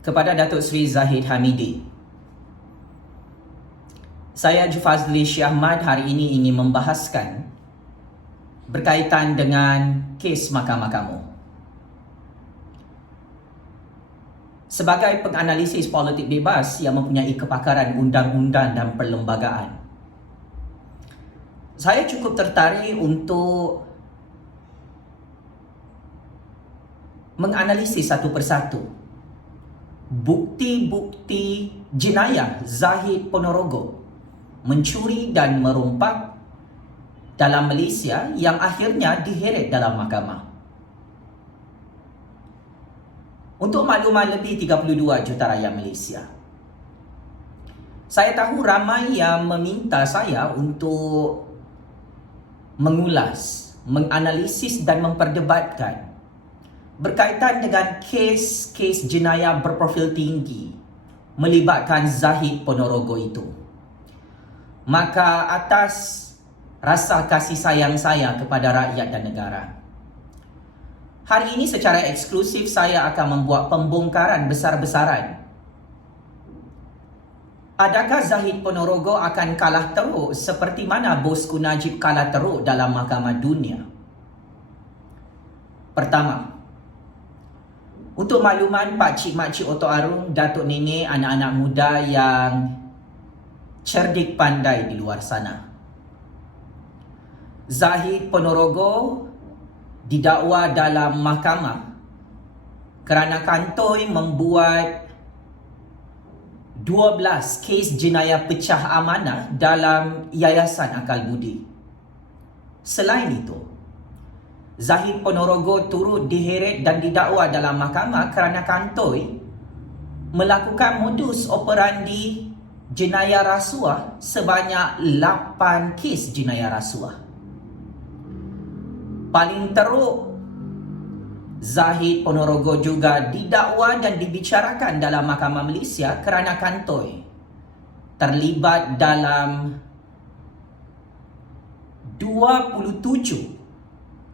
Kepada Datuk Seri Zahid Hamidi. Saya Jufazli Syahmad hari ini ingin membahaskan berkaitan dengan kes Mahkamah Kamu. Sebagai penganalisis politik bebas yang mempunyai kepakaran undang-undang dan perlembagaan, saya cukup tertarik untuk menganalisis satu persatu bukti-bukti jenayah Zahid Ponorogo mencuri dan merompak dalam Malaysia yang akhirnya diheret dalam mahkamah. Untuk makluman lebih 32 juta rakyat Malaysia, saya tahu ramai yang meminta saya untuk mengulas, menganalisis dan memperdebatkan berkaitan dengan kes-kes jenayah berprofil tinggi melibatkan Zahid Ponorogo itu. Maka atas rasa kasih sayang saya kepada rakyat dan negara, hari ini secara eksklusif saya akan membuat pembongkaran besar-besaran. Adakah Zahid Ponorogo akan kalah teruk seperti mana bosku Najib kalah teruk dalam mahkamah dunia? Pertama, untuk makluman pakcik-makcik Otok Arung, datuk nenek, anak-anak muda yang cerdik pandai di luar sana, Zahid Ponorogo didakwa dalam mahkamah kerana kantoi membuat 12 kes jenayah pecah amanah dalam Yayasan Akal Budi. Selain itu, Zahid Ponorogo turut diheret dan didakwa dalam mahkamah kerana kantoi melakukan modus operandi jenayah rasuah sebanyak 8 kes jenayah rasuah. Paling teruk, Zahid Ponorogo juga didakwa dan dibicarakan dalam Mahkamah Malaysia kerana kantoi terlibat dalam 27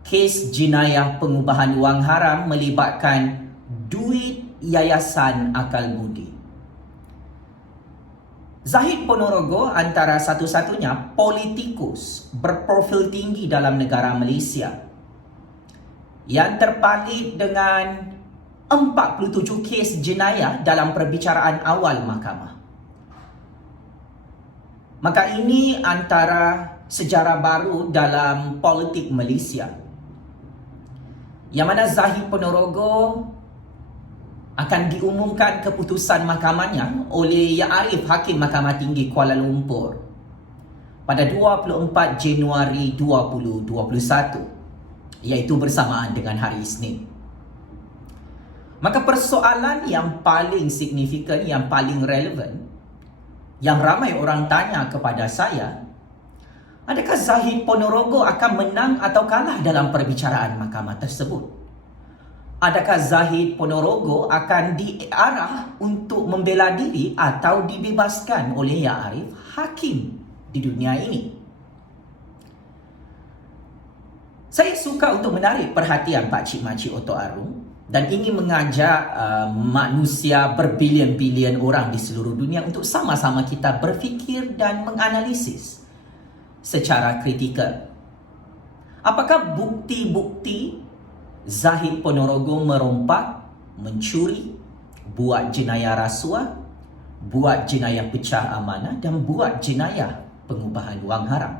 kes jenayah pengubahan wang haram melibatkan duit Yayasan Akal Budi. Zahid Ponorogo antara satu-satunya politikus berprofil tinggi dalam negara Malaysia yang terpalit dengan 47 kes jenayah dalam perbicaraan awal mahkamah. Maka ini antara sejarah baru dalam politik Malaysia, yang mana Zahid Ponorogo akan diumumkan keputusan mahkamahnya oleh Yang Arif Hakim Mahkamah Tinggi Kuala Lumpur pada 24 Januari 2021, iaitu bersamaan dengan hari Isnin. Maka persoalan yang paling signifikan, yang paling relevan, yang ramai orang tanya kepada saya, adakah Zahid Ponorogo akan menang atau kalah dalam perbicaraan mahkamah tersebut? Adakah Zahid Ponorogo akan diarah untuk membela diri atau dibebaskan oleh Yang Arif Hakim di dunia ini? Saya suka untuk menarik perhatian pakcik-makcik Otok Arung dan ingin mengajak manusia berbilion-bilion orang di seluruh dunia untuk sama-sama kita berfikir dan menganalisis secara kritikal. Apakah bukti-bukti Zahid Ponorogo merompak, mencuri, buat jenayah rasuah, buat jenayah pecah amanah dan buat jenayah pengubahan wang haram?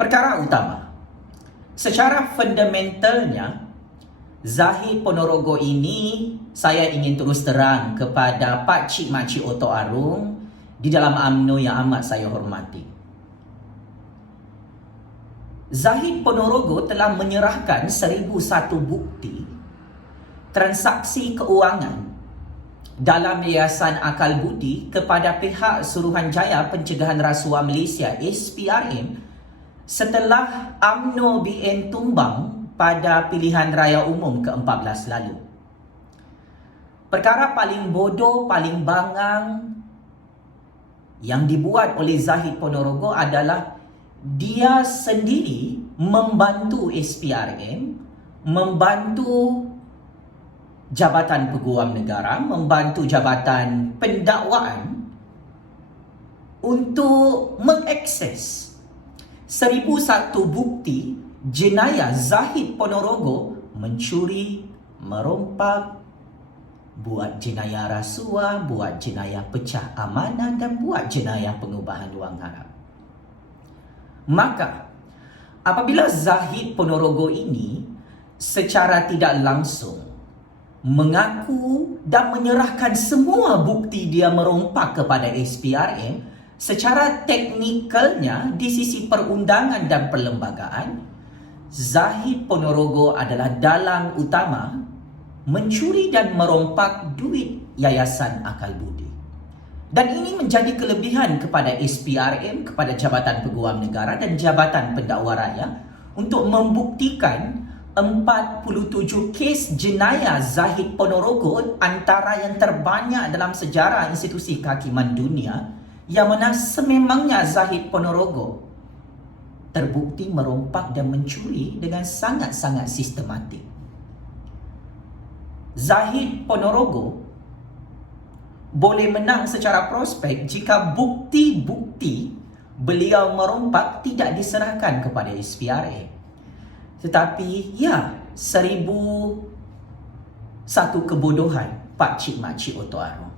Perkara utama, secara fundamentalnya, Zahid Ponorogo ini saya ingin terus terang kepada pakcik-makcik Otok Arung di dalam UMNO yang amat saya hormati. Zahid Ponorogo telah menyerahkan 1001 bukti transaksi keuangan dalam Yayasan Akal Budi kepada pihak Suruhanjaya Pencegahan Rasuah Malaysia SPRM setelah UMNO BN tumbang pada pilihan raya umum ke-14 lalu. Perkara paling bodoh, paling bangang yang dibuat oleh Zahid Ponorogo adalah dia sendiri membantu SPRM, membantu Jabatan Peguam Negara membantu Jabatan Pendakwaan untuk mengakses 1001 bukti jenayah Zahid Ponorogo mencuri, merompak, buat jenayah rasuah, buat jenayah pecah amanah dan buat jenayah pengubahan wang harap. Maka, apabila Zahid Ponorogo ini secara tidak langsung mengaku dan menyerahkan semua bukti dia merompak kepada SPRM, secara teknikalnya di sisi perundangan dan perlembagaan, Zahid Ponorogo adalah dalang utama mencuri dan merompak duit Yayasan Akal Budi. Dan ini menjadi kelebihan kepada SPRM, kepada Jabatan Peguam Negara dan Jabatan Pendakwa Raya untuk membuktikan 47 kes jenayah Zahid Ponorogo, antara yang terbanyak dalam sejarah institusi kehakiman dunia, yang mana sememangnya Zahid Ponorogo terbukti merompak dan mencuri dengan sangat-sangat sistematik. Zahid Ponorogo boleh menang secara prospek jika bukti-bukti beliau merompak tidak diserahkan kepada SPRM. Tetapi ya, 1001 kebodohan pakcik-makcik Oto Arum.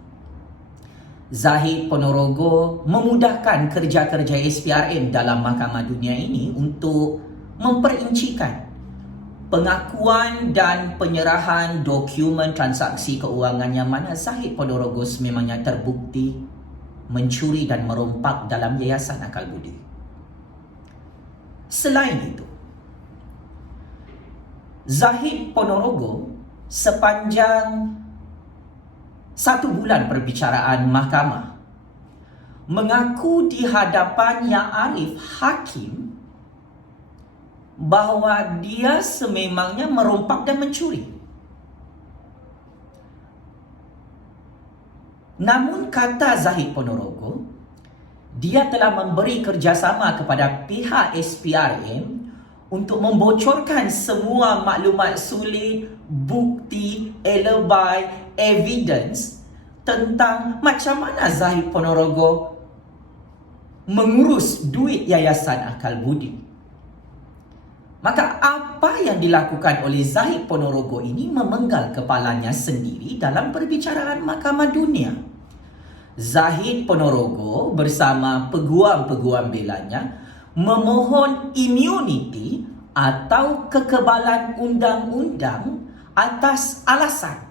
Zahid Ponorogo memudahkan kerja-kerja SPRM dalam Mahkamah Dunia ini untuk memperincikan pengakuan dan penyerahan dokumen transaksi keuangan yang mana Zahid Ponorogo sememangnya terbukti mencuri dan merompak dalam Yayasan Akal Budi. Selain itu, Zahid Ponorogo sepanjang 1 bulan perbicaraan mahkamah mengaku di hadapan Yang Arif Hakim bahawa dia sememangnya merompak dan mencuri. Namun kata Zahid Ponorogo, dia telah memberi kerjasama kepada pihak SPRM untuk membocorkan semua maklumat sulit, bukti, alibi, evidence tentang macam mana Zahid Ponorogo mengurus duit Yayasan Akal Budi. Maka apa yang dilakukan oleh Zahid Ponorogo ini memenggal kepalanya sendiri dalam perbicaraan Mahkamah Dunia. Zahid Ponorogo bersama peguam-peguam belanya memohon immunity atau kekebalan undang-undang atas alasan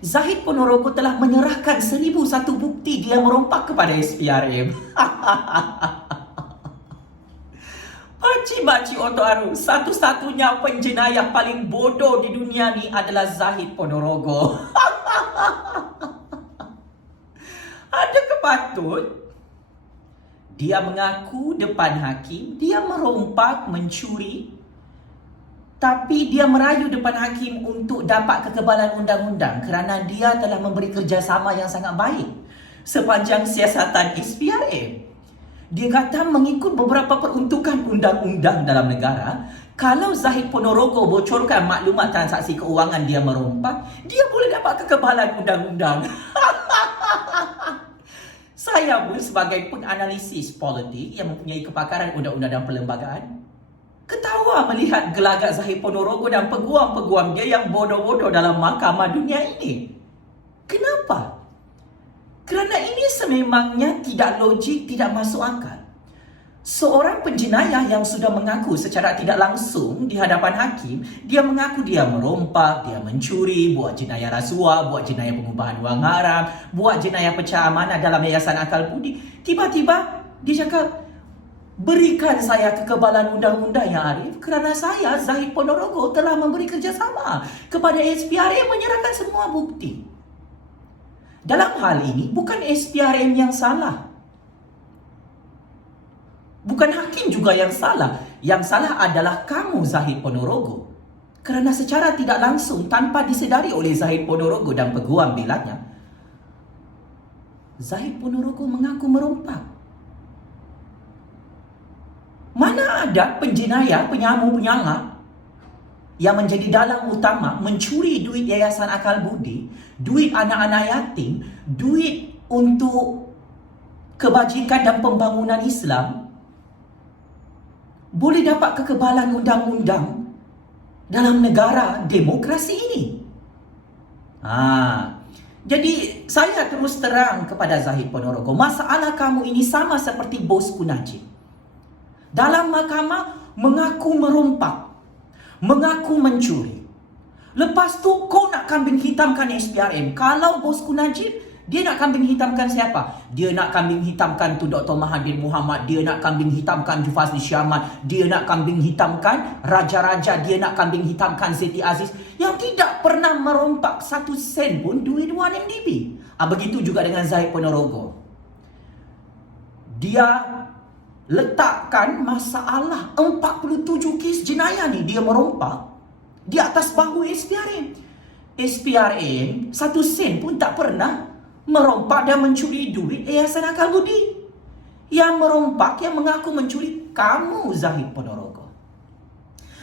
Zahid Ponorogo telah menyerahkan 1001 bukti dia merompak kepada SPRM. Pakcik-makcik Oto Arum, satu-satunya penjenayah paling bodoh di dunia ni adalah Zahid Ponorogo. Adakah patut dia mengaku depan hakim dia merompak, mencuri, tapi dia merayu depan hakim untuk dapat kekebalan undang-undang kerana dia telah memberi kerjasama yang sangat baik sepanjang siasatan SPRM. Dia kata mengikut beberapa peruntukan undang-undang dalam negara, kalau Zahid Ponorogo bocorkan maklumat transaksi keuangan dia merompak, dia boleh dapat kekebalan undang-undang. Saya pun sebagai penganalisis politik yang mempunyai kepakaran undang-undang dan perlembagaan, ketawa melihat gelagat Zahid Ponorogo dan peguam-peguam dia yang bodoh-bodoh dalam Mahkamah Dunia ini. Kenapa? Kerana ini sememangnya tidak logik, tidak masuk akal. Seorang penjenayah yang sudah mengaku secara tidak langsung di hadapan hakim, dia mengaku dia merompak, dia mencuri, buat jenayah rasuah, buat jenayah pengubahan wang haram, buat jenayah pecah amanah dalam Yayasan Akal Budi. Tiba-tiba dia cakap, berikan saya kekebalan undang-undang yang Arif kerana saya, Zahid Ponorogo, telah memberi kerjasama kepada SPRM menyerahkan semua bukti. Dalam hal ini, bukan SPRM yang salah. Bukan hakim juga yang salah. Yang salah adalah kamu, Zahid Ponorogo. Kerana secara tidak langsung, tanpa disedari oleh Zahid Ponorogo dan peguam belanya, Zahid Ponorogo mengaku merompak. Mana ada penjenayah, penyamu, penyangap yang menjadi dalang utama mencuri duit Yayasan Akal Budi, duit anak-anak yatim, duit untuk kebajikan dan pembangunan Islam, boleh dapat kekebalan undang-undang dalam negara demokrasi ini. Jadi saya terus terang kepada Zahid Ponorogo, masalah kamu ini sama seperti bosku Najib. Dalam mahkamah mengaku merompak, mengaku mencuri. Lepas tu kau nak kambing hitamkan SPRM. Kalau bosku Najib, dia nak kambing hitamkan siapa? Dia nak kambing hitamkan tu Dr. Mahathir Mohamad, dia nak kambing hitamkan Jufazli Syahmat, dia nak kambing hitamkan raja-raja, dia nak kambing hitamkan Siti Aziz yang tidak pernah merompak 1 sen pun duit 1MDB. Begitu juga dengan Zahid Ponorogo. Dia letakkan masalah 47 kes jenayah ni dia merompak di atas bahu SPRM. SPRM 1 sen pun tak pernah merompak dan mencuri duit Yayasan Akal Budi. Yang merompak, yang mengaku mencuri, kamu Zahid Ponorogo.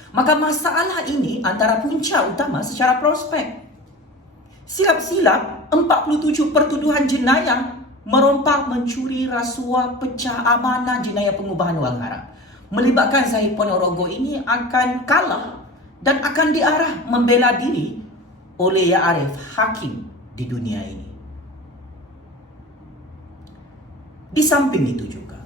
Maka masalah ini antara punca utama secara prospek. Silap-silap 47 pertuduhan jenayah merompak, mencuri, rasuah, pecah amanah, jenayah pengubahan wang haram. Melibatkan Zahid Ponorogo ini akan kalah dan akan diarah membela diri oleh Ya Arif, hakim di dunia ini. Di samping itu juga,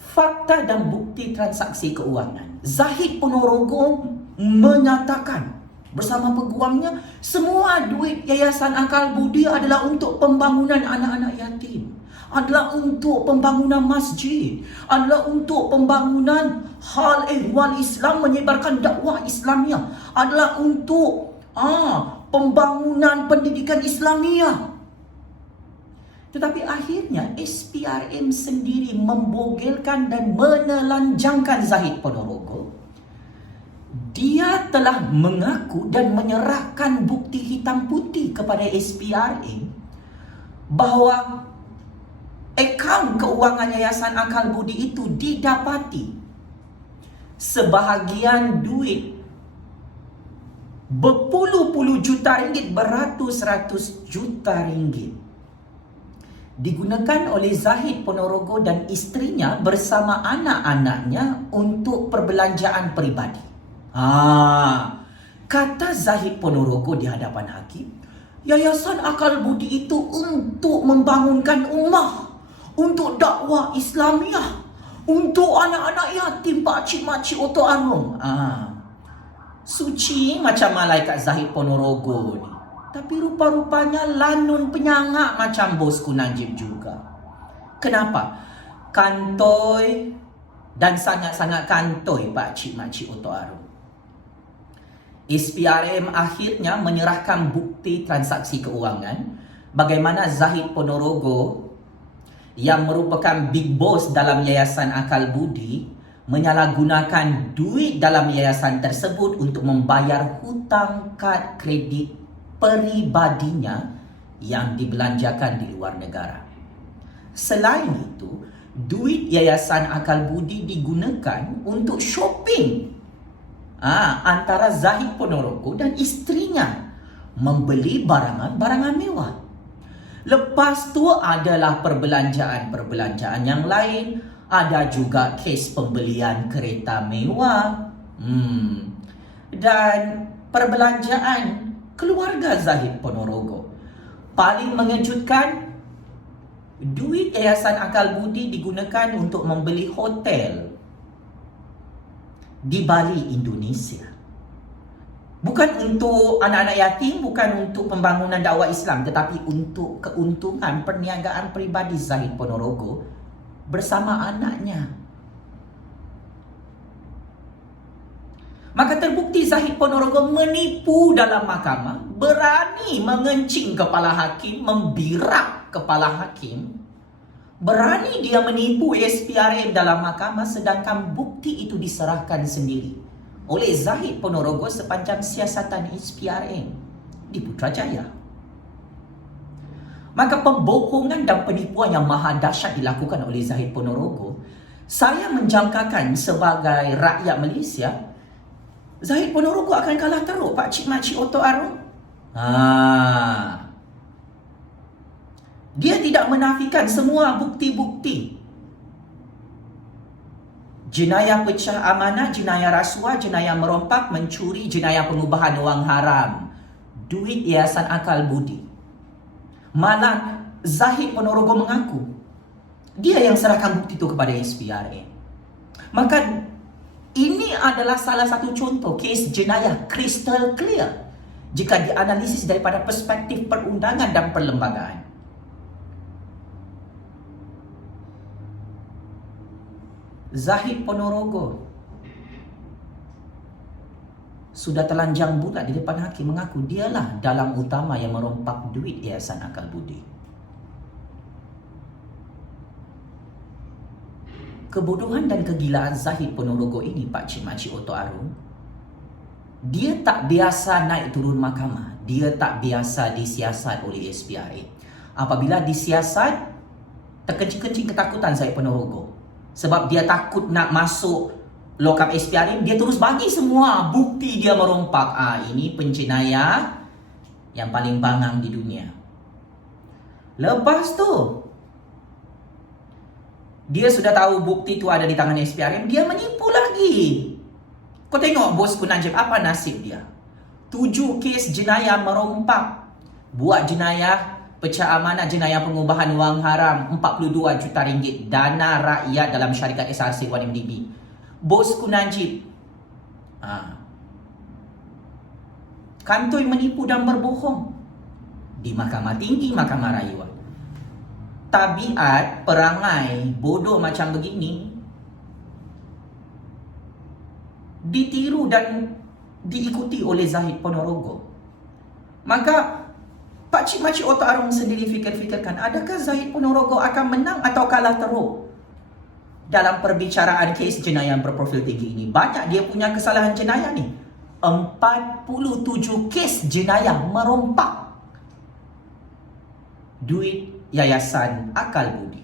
fakta dan bukti transaksi keuangan, Zahid Ponorogo menyatakan bersama peguamnya, semua duit Yayasan Akal Budi adalah untuk pembangunan anak-anak yatim, adalah untuk pembangunan masjid, adalah untuk pembangunan hal ehwal Islam, menyebarkan dakwah Islamiah, adalah untuk pembangunan pendidikan Islamiah. Tetapi akhirnya SPRM sendiri membogelkan dan menelanjangkan Zahid Ponorogo. Dia telah mengaku dan menyerahkan bukti hitam putih kepada SPRM bahawa akaun keuangan Yayasan Akal Budi itu didapati sebahagian duit berpuluh-puluh juta ringgit, beratus-ratus juta ringgit digunakan oleh Zahid Ponorogo dan isterinya bersama anak-anaknya untuk perbelanjaan peribadi. Kata Zahid Ponorogo di hadapan hakim, Yayasan Akal Budi itu untuk membangunkan ummah, untuk dakwah Islamiah, untuk anak-anak yatim, pakcik-makcik Oto Arung. Suci macam malaikat Zahid Ponorogo ni. Tapi rupa-rupanya lanun penyangak macam bosku Najib juga. Kenapa? Kantoi dan sangat-sangat kantoi pakcik-makcik Oto Arung. SPRM akhirnya menyerahkan bukti transaksi keuangan bagaimana Zahid Ponorogo yang merupakan big boss dalam Yayasan Akal Budi menyalahgunakan duit dalam yayasan tersebut untuk membayar hutang kad kredit peribadinya yang dibelanjakan di luar negara. Selain itu, duit Yayasan Akal Budi digunakan untuk shopping antara Zahid Ponorogo dan isterinya, membeli barangan-barangan mewah. Lepas tu adalah perbelanjaan-perbelanjaan yang lain. Ada juga kes pembelian kereta mewah dan perbelanjaan keluarga Zahid Ponorogo. Paling mengejutkan, duit Yayasan Akal Budi digunakan untuk membeli hotel di Bali, Indonesia. Bukan untuk anak-anak yatim, bukan untuk pembangunan dakwah Islam, tetapi untuk keuntungan perniagaan peribadi Zahid Ponorogo bersama anaknya. Maka terbukti Zahid Ponorogo menipu dalam mahkamah, berani mengencing kepala hakim, membirak kepala hakim. Berani dia menipu SPRM dalam mahkamah, sedangkan bukti itu diserahkan sendiri oleh Zahid Ponorogo sepanjang siasatan SPRM di Putrajaya. Maka pembohongan dan penipuan yang maha dahsyat dilakukan oleh Zahid Ponorogo Saya menjangkakan sebagai rakyat Malaysia, Zahid Ponorogo akan kalah teruk Pak Cik Makcik Oto Arung. Dia tidak menafikan semua bukti-bukti. Jenayah pecah amanah, jenayah rasuah, jenayah merompak, mencuri, jenayah pengubahan wang haram, duit Yayasan Akal Budi. Malah Zahid Ponorogo mengaku dia yang serahkan bukti itu kepada SPRM. Maka ini adalah salah satu contoh kes jenayah crystal clear jika dianalisis daripada perspektif perundangan dan perlembagaan. Zahid Ponorogo sudah telanjang bulat di depan hakim mengaku dialah dalang utama yang merompak duit Yayasan Akal Budi. Kebodohan dan kegilaan Zahid Ponorogo ini, Pak Cik Makcik Oto Arung, dia tak biasa naik turun mahkamah. Dia tak biasa disiasat oleh SPRM. Apabila disiasat, terkencing-kencing ketakutan Zahid Ponorogo. Sebab dia takut nak masuk lokap SPRM, dia terus bagi semua bukti dia merompak. Ini penjenayah yang paling bangang di dunia. Lepas tu, dia sudah tahu bukti tu ada di tangan SPRM, dia menipu lagi. Kau tengok bosku Najib, apa nasib dia? 7 kes jenayah merompak, buat jenayah pecah amanah, jenayah pengubahan wang haram, 42 juta ringgit dana rakyat dalam syarikat SRC 1MDB. Bosku Najib kantoi menipu dan berbohong di Mahkamah Tinggi, Mahkamah Rayuan. Tabiat perangai bodoh macam begini ditiru dan diikuti oleh Zahid Ponorogo. Maka Pak Cik Makcik Oto Arung sendiri fikir-fikirkan, adakah Zahid Ponorogo akan menang atau kalah teruk dalam perbicaraan kes jenayah berprofil tinggi ini? Banyak dia punya kesalahan jenayah ni. 47 kes jenayah merompak duit Yayasan Akal Budi.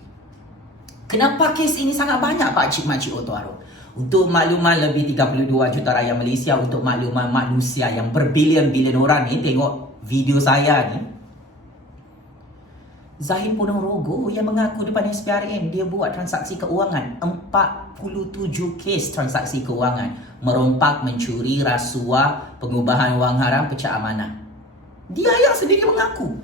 Kenapa kes ini sangat banyak, Pak Cik Makcik Oto Arung? Untuk makluman lebih 32 juta rakyat Malaysia, untuk makluman manusia yang berbilion-bilion orang ni, tengok video saya ni. Zahid Ponorogo yang mengaku depan SPRM dia buat transaksi keuangan, 47 kes transaksi keuangan, merompak, mencuri, rasuah, pengubahan wang haram, pecah amanah. Dia yang sendiri mengaku.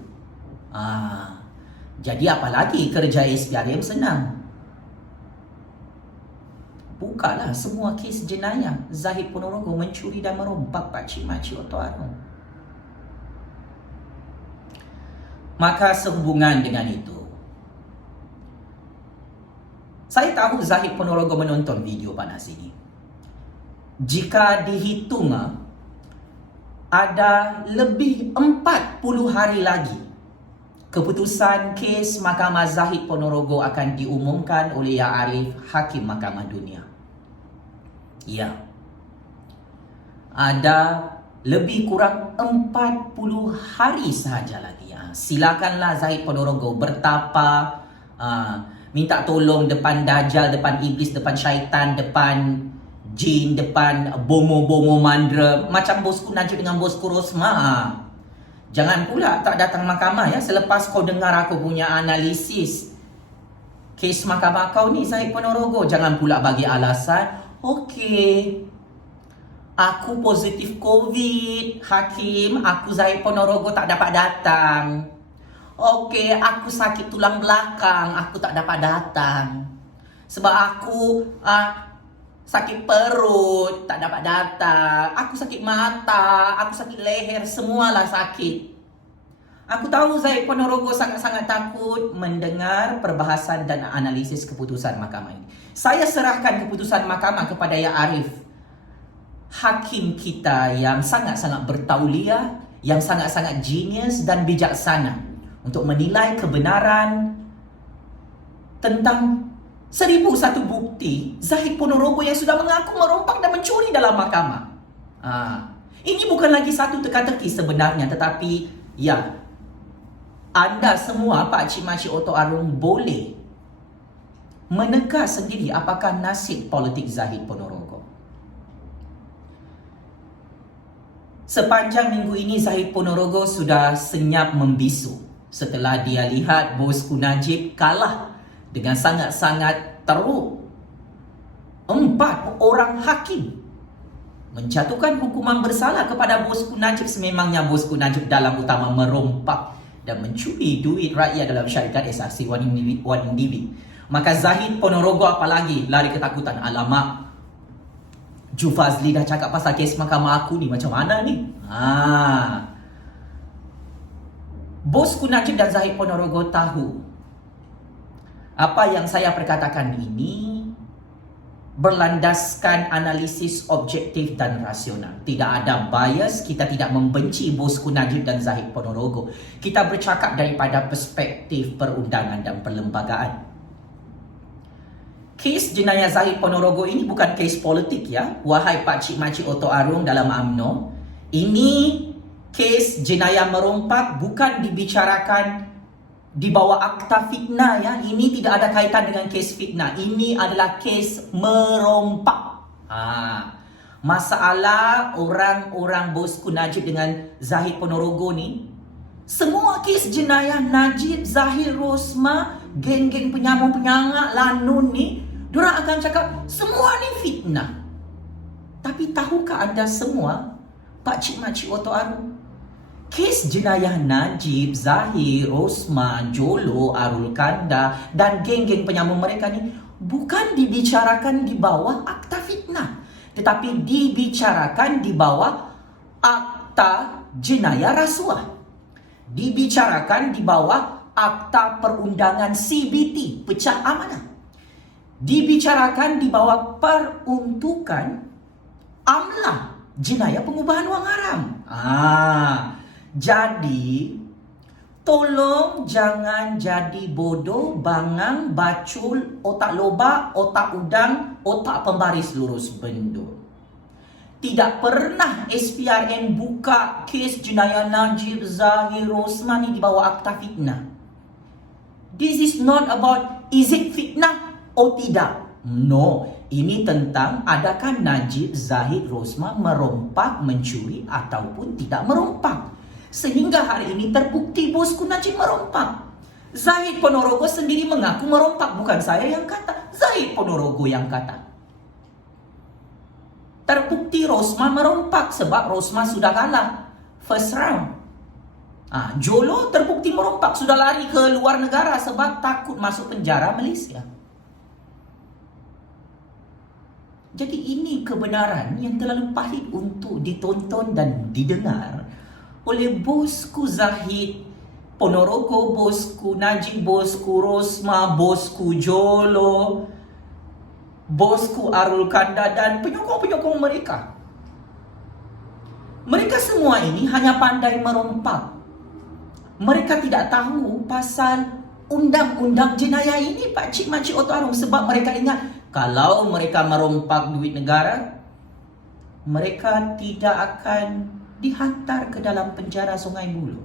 Jadi apalagi kerja SPRM senang. Bukalah semua kes jenayah Zahid Ponorogo mencuri dan merompak, Pak Cik Makcik Oto Arung. Maka sehubungan dengan itu, saya tahu Zahid Ponorogo menonton video panas ini. Jika dihitung, ada lebih 40 hari lagi keputusan kes Mahkamah Zahid Ponorogo akan diumumkan oleh Yang Arif, Hakim Mahkamah Dunia. Ya, ada lebih kurang 40 hari sahaja lagi. Silakanlah Zahid Ponorogo bertapa, minta tolong depan Dajjal, depan Iblis, depan syaitan, depan jin, depan bomo-bomo mandra. Macam bosku Najib dengan bosku Rosma. Jangan pula tak datang mahkamah ya. Selepas kau dengar aku punya analisis kes mahkamah kau ni, Zahid Ponorogo, jangan pula bagi alasan, okey, aku positif COVID, Hakim, aku Zahid Ponorogo tak dapat datang. Okey, aku sakit tulang belakang, aku tak dapat datang. Sebab aku sakit perut, tak dapat datang. Aku sakit mata, aku sakit leher, semualah sakit. Aku tahu Zahid Ponorogo sangat-sangat takut mendengar perbahasan dan analisis keputusan mahkamah ini. Saya serahkan keputusan mahkamah kepada Yang Arif, hakim kita yang sangat-sangat bertauliah, yang sangat-sangat genius dan bijaksana untuk menilai kebenaran tentang 1001 bukti Zahid Ponorogo yang sudah mengaku merompak dan mencuri dalam mahkamah. Ini bukan lagi satu teka-teki sebenarnya, tetapi ya, anda semua, Pak Cik Makcik Oto Arung, boleh meneka sendiri apakah nasib politik Zahid Ponorogo. Sepanjang minggu ini Zahid Ponorogo sudah senyap membisu setelah dia lihat bosku Najib kalah dengan sangat-sangat teruk. 4 orang hakim menjatuhkan hukuman bersalah kepada bosku Najib. Sememangnya bosku Najib dalam utama merompak dan mencuri duit rakyat dalam syarikat SRC One Indivi. Maka Zahid Ponorogo apalagi lari ketakutan. Alamak, Ju Fazli dah cakap pasal kes mahkamah aku ni, macam mana ni? Bosku Najib dan Zahid Ponorogo tahu apa yang saya perkatakan ini berlandaskan analisis objektif dan rasional. Tidak ada bias, kita tidak membenci bosku Najib dan Zahid Ponorogo. Kita bercakap daripada perspektif perundangan dan perlembagaan. Kes jenayah Zahid Ponorogo ini bukan kes politik ya, wahai pakcik-makcik Oto Arung dalam UMNO. Ini kes jenayah merompak, bukan dibicarakan di bawah akta fitnah ya. Ini tidak ada kaitan dengan kes fitnah. Ini adalah kes merompak. Masalah orang-orang bosku Najib dengan Zahid Ponorogo ni, semua kes jenayah Najib, Zahid, Rosma, geng-geng penyamung-penyangak Lanun ni, diorang akan cakap semua ni fitnah. Tapi tahukah anda semua, pakcik-makcik Oto Arung, kes jenayah Najib, Zahid, Rosma, Jolo, Arul Kanda dan geng-geng penyambung mereka ni bukan dibicarakan di bawah akta fitnah, tetapi dibicarakan di bawah akta jenayah rasuah. Dibicarakan di bawah akta perundangan CBT, pecah amanah. Dibicarakan di bawah peruntukan AMLA, jenayah pengubahan wang haram. Jadi, tolong jangan jadi bodoh, bangang, bacul, otak lobak, otak udang, otak pembaris lurus bendur. Tidak pernah SPRN buka kes jenayah Najib, Zahid, Rosman ni di bawah akta fitnah. This is not about is it fitnah atau tidak. No, ini tentang adakah Najib, Zahid, Rosman merompak, mencuri ataupun tidak merompak. Sehingga hari ini terbukti bosku Najib merompak. Zahid Ponorogo sendiri mengaku merompak. Bukan saya yang kata, Zahid Ponorogo yang kata. Terbukti Rosman merompak sebab Rosman sudah kalah first round. Jolo terbukti merompak, sudah lari ke luar negara sebab takut masuk penjara Malaysia. Jadi ini kebenaran yang terlalu pahit untuk ditonton dan didengar oleh bosku Zahid Ponorogo, bosku Najib, bosku Rosma, bosku Jolo, bosku Arul Kanda dan penyokong-penyokong mereka. Mereka semua ini hanya pandai merompak. Mereka tidak tahu pasal undang-undang jenayah ini, pakcik-makcik Oto Arung, sebab mereka ingat kalau mereka merompak duit negara, mereka tidak akan dihantar ke dalam penjara Sungai Buloh.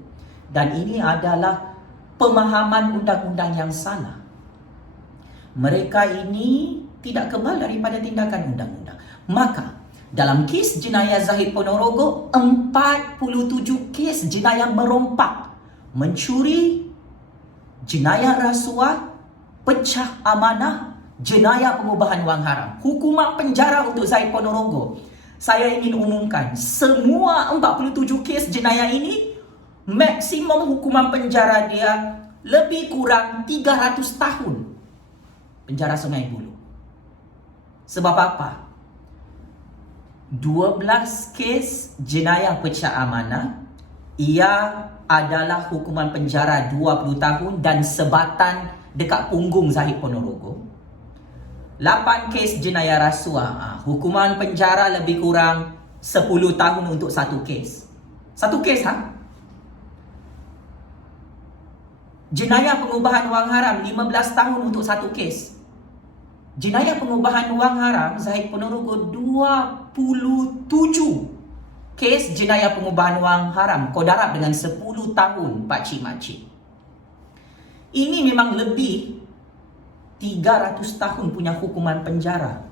Dan ini adalah pemahaman undang-undang yang salah. Mereka ini tidak kebal daripada tindakan undang-undang. Maka, dalam kes jenayah Zahid Ponorogo, 47 kes jenayah merompak, mencuri, jenayah rasuah, pecah amanah, jenayah pengubahan wang haram. Hukuman penjara untuk Zahid Ponorogo, saya ingin umumkan, semua 47 kes jenayah ini, maksimum hukuman penjara dia lebih kurang 300 tahun penjara Sungai Buloh. Sebab apa? 12 kes jenayah pecah amanah, ia adalah hukuman penjara 20 tahun dan sebatan dekat punggung Zahid Ponorogo. 8 kes jenayah rasuah, hukuman penjara lebih kurang 10 tahun untuk satu kes. Satu kes, Jenayah pengubahan wang haram 15 tahun untuk satu kes. Jenayah pengubahan wang haram Zahid Ponorogo 27 kes jenayah pengubahan wang haram. Kau darab dengan 10 tahun, pakcik-makcik. Ini memang lebih 300 tahun punya hukuman penjara.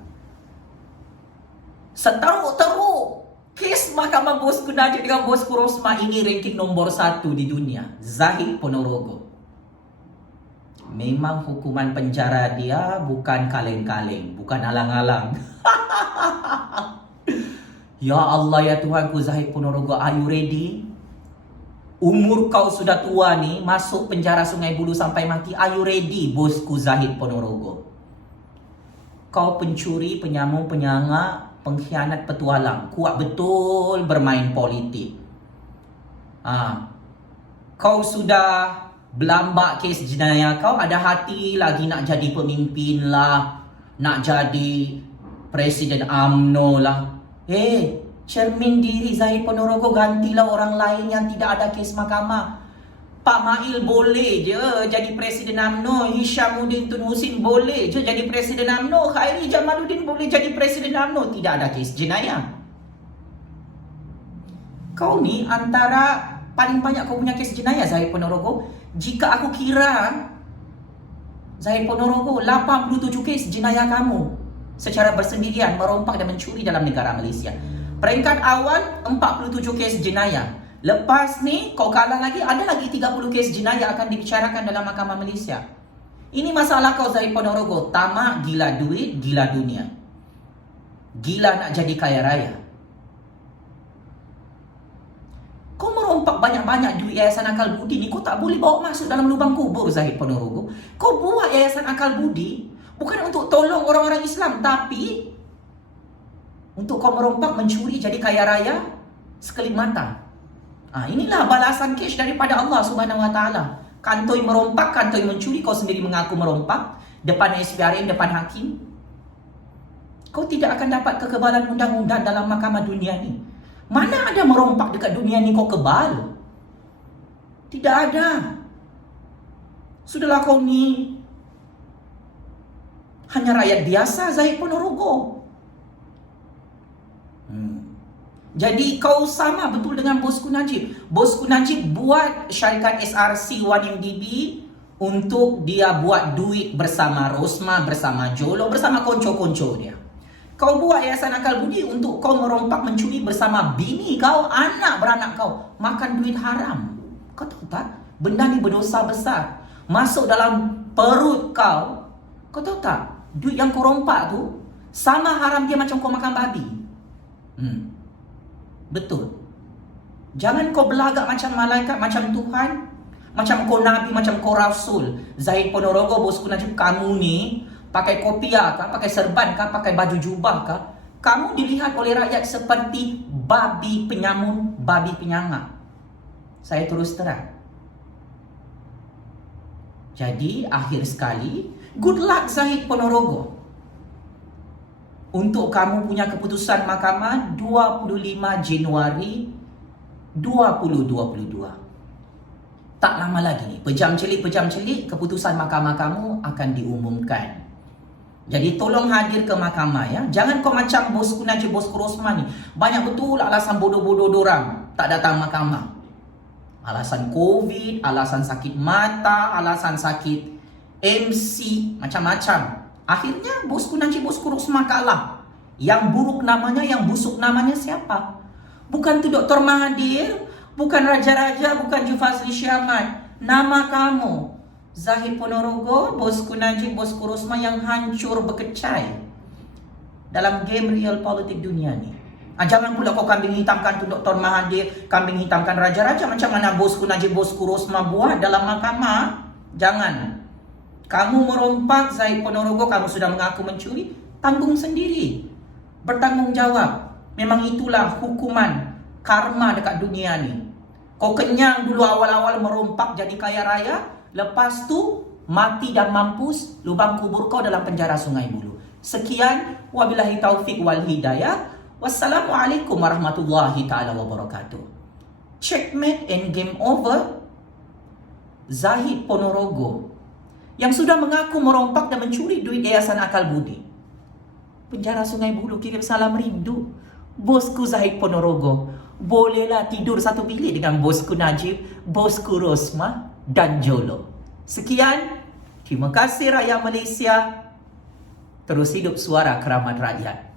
Seteruk-teruk kes Mahkamah Bosku Najib dengan Bosku Rosmah ini ranking nombor 1 di dunia. Zahid Ponorogo. Memang hukuman penjara dia bukan kaleng-kaleng, bukan alang-alang. Ya Allah ya Tuhanku, Zahid Ponorogo, are you ready? Umur kau sudah tua nih, masuk penjara Sungai Buloh sampai mati. Are you ready, bosku Zahid Ponorogo? Kau pencuri, penyamung, penyanga, pengkhianat, petualang. Kuat betul bermain politik. Kau sudah berlambak kes jenayah kau, ada hati lagi nak jadi pemimpin lah, nak jadi Presiden UMNO lah. Cermin diri Zahid Ponorogo, gantilah orang lain yang tidak ada kes mahkamah. Pak Mail boleh je jadi Presiden UMNO, Hishamuddin Tun Husin boleh je jadi Presiden UMNO, Khairi Jamaluddin boleh jadi Presiden UMNO, tidak ada kes jenayah. Kau ni antara paling banyak kau punya kes jenayah, Zahid Ponorogo. Jika aku kira, Zahid Ponorogo, 87 kes jenayah kamu secara bersendirian merompak dan mencuri dalam negara Malaysia. Peringkat awal 47 kes jenayah. Lepas ni kau kalah lagi, ada lagi 30 kes jenayah akan dibicarakan dalam Mahkamah Malaysia. Ini masalah kau, Zahid Ponorogo. Tamak, gila duit, gila dunia. Gila nak jadi kaya raya. Kau merompak banyak-banyak duit Yayasan Akal Budi ni, kau tak boleh bawa masuk dalam lubang kubur, Zahid Ponorogo. Kau buat Yayasan Akal Budi bukan untuk tolong orang-orang Islam, tapi untuk kau merompak, mencuri, jadi kaya raya sekelip mata. Inilah balasan cash daripada Allah Subhanahu Wa Taala. Kantoi merompak, kantoi mencuri, kau sendiri mengaku merompak depan SPRM, depan hakim. Kau tidak akan dapat kekebalan undang-undang dalam mahkamah dunia ni. Mana ada merompak dekat dunia ni kau kebal? Tidak ada. Sudahlah kau ni hanya rakyat biasa, Zahid Ponorogo. Jadi kau sama betul dengan Bosku Najib. Bosku Najib buat syarikat SRC 1MDB untuk dia buat duit bersama Rosmah, bersama Jolo, bersama konco-konco dia. Kau buat Yayasan Akal Budi untuk kau merompak, mencuri bersama bini kau, anak beranak kau, makan duit haram. Kau tahu tak? Benda ni berdosa besar. Masuk dalam perut kau. Kau tahu tak? Duit yang kau rompak tu sama haram dia macam kau makan babi. Betul. Jangan kau belagak macam malaikat, macam Tuhan, macam kau Nabi, macam kau Rasul. Zahid Ponorogo, Bosku Najib, kamu ni pakai kopiah kah, pakai serban kah, pakai baju jubah kah, kamu dilihat oleh rakyat seperti babi penyamun, babi penyangak. Saya terus terang. Jadi akhir sekali, good luck Zahid Ponorogo. Untuk kamu punya keputusan mahkamah 25 Januari 2022. Tak lama lagi ni, pejam celik keputusan mahkamah kamu akan diumumkan. Jadi tolong hadir ke mahkamah ya. Jangan kau macam Bosku Najib, Bosku Rosmah ni. Banyak betul alasan bodoh-bodoh dorang tak datang mahkamah. Alasan COVID, alasan sakit mata, alasan sakit MC, macam-macam. Akhirnya Bosku Najib, Bosku Rosmah kalah. Yang buruk namanya, yang busuk namanya siapa? Bukan tu Dr. Mahathir, bukan Raja-Raja, bukan Jufazli Syahmad. Nama kamu, Zahid Ponorogo, Bosku Najib, Bosku Rosmah yang hancur berkecai dalam game real politik dunia ni. Jangan pula kau kambing hitamkan tu Dr. Mahathir, kambing hitamkan Raja-Raja macam mana Bosku Najib, Bosku Rosmah buat dalam mahkamah. Jangan. Kamu merompak, Zahid Ponorogo, kamu sudah mengaku mencuri, tanggung sendiri. Bertanggungjawab. Memang itulah hukuman karma dekat dunia ni. Kau kenyang dulu awal-awal merompak jadi kaya raya, lepas tu mati dan mampus, lubang kubur kau dalam penjara Sungai Buloh. Sekian, wabillahi taufik wal hidayah. Wassalamualaikum warahmatullahi taala wabarakatuh. Checkmate and game over. Zahid Ponorogo yang sudah mengaku merompak dan mencuri duit Yayasan Akal Budi. Penjara Sungai Buloh kirim salam rindu. Bosku Zahid Ponorogo, bolehlah tidur satu bilik dengan Bosku Najib, Bosku Rosmah dan Jolo. Sekian, Terima kasih rakyat Malaysia. Terus hidup suara keramat rakyat.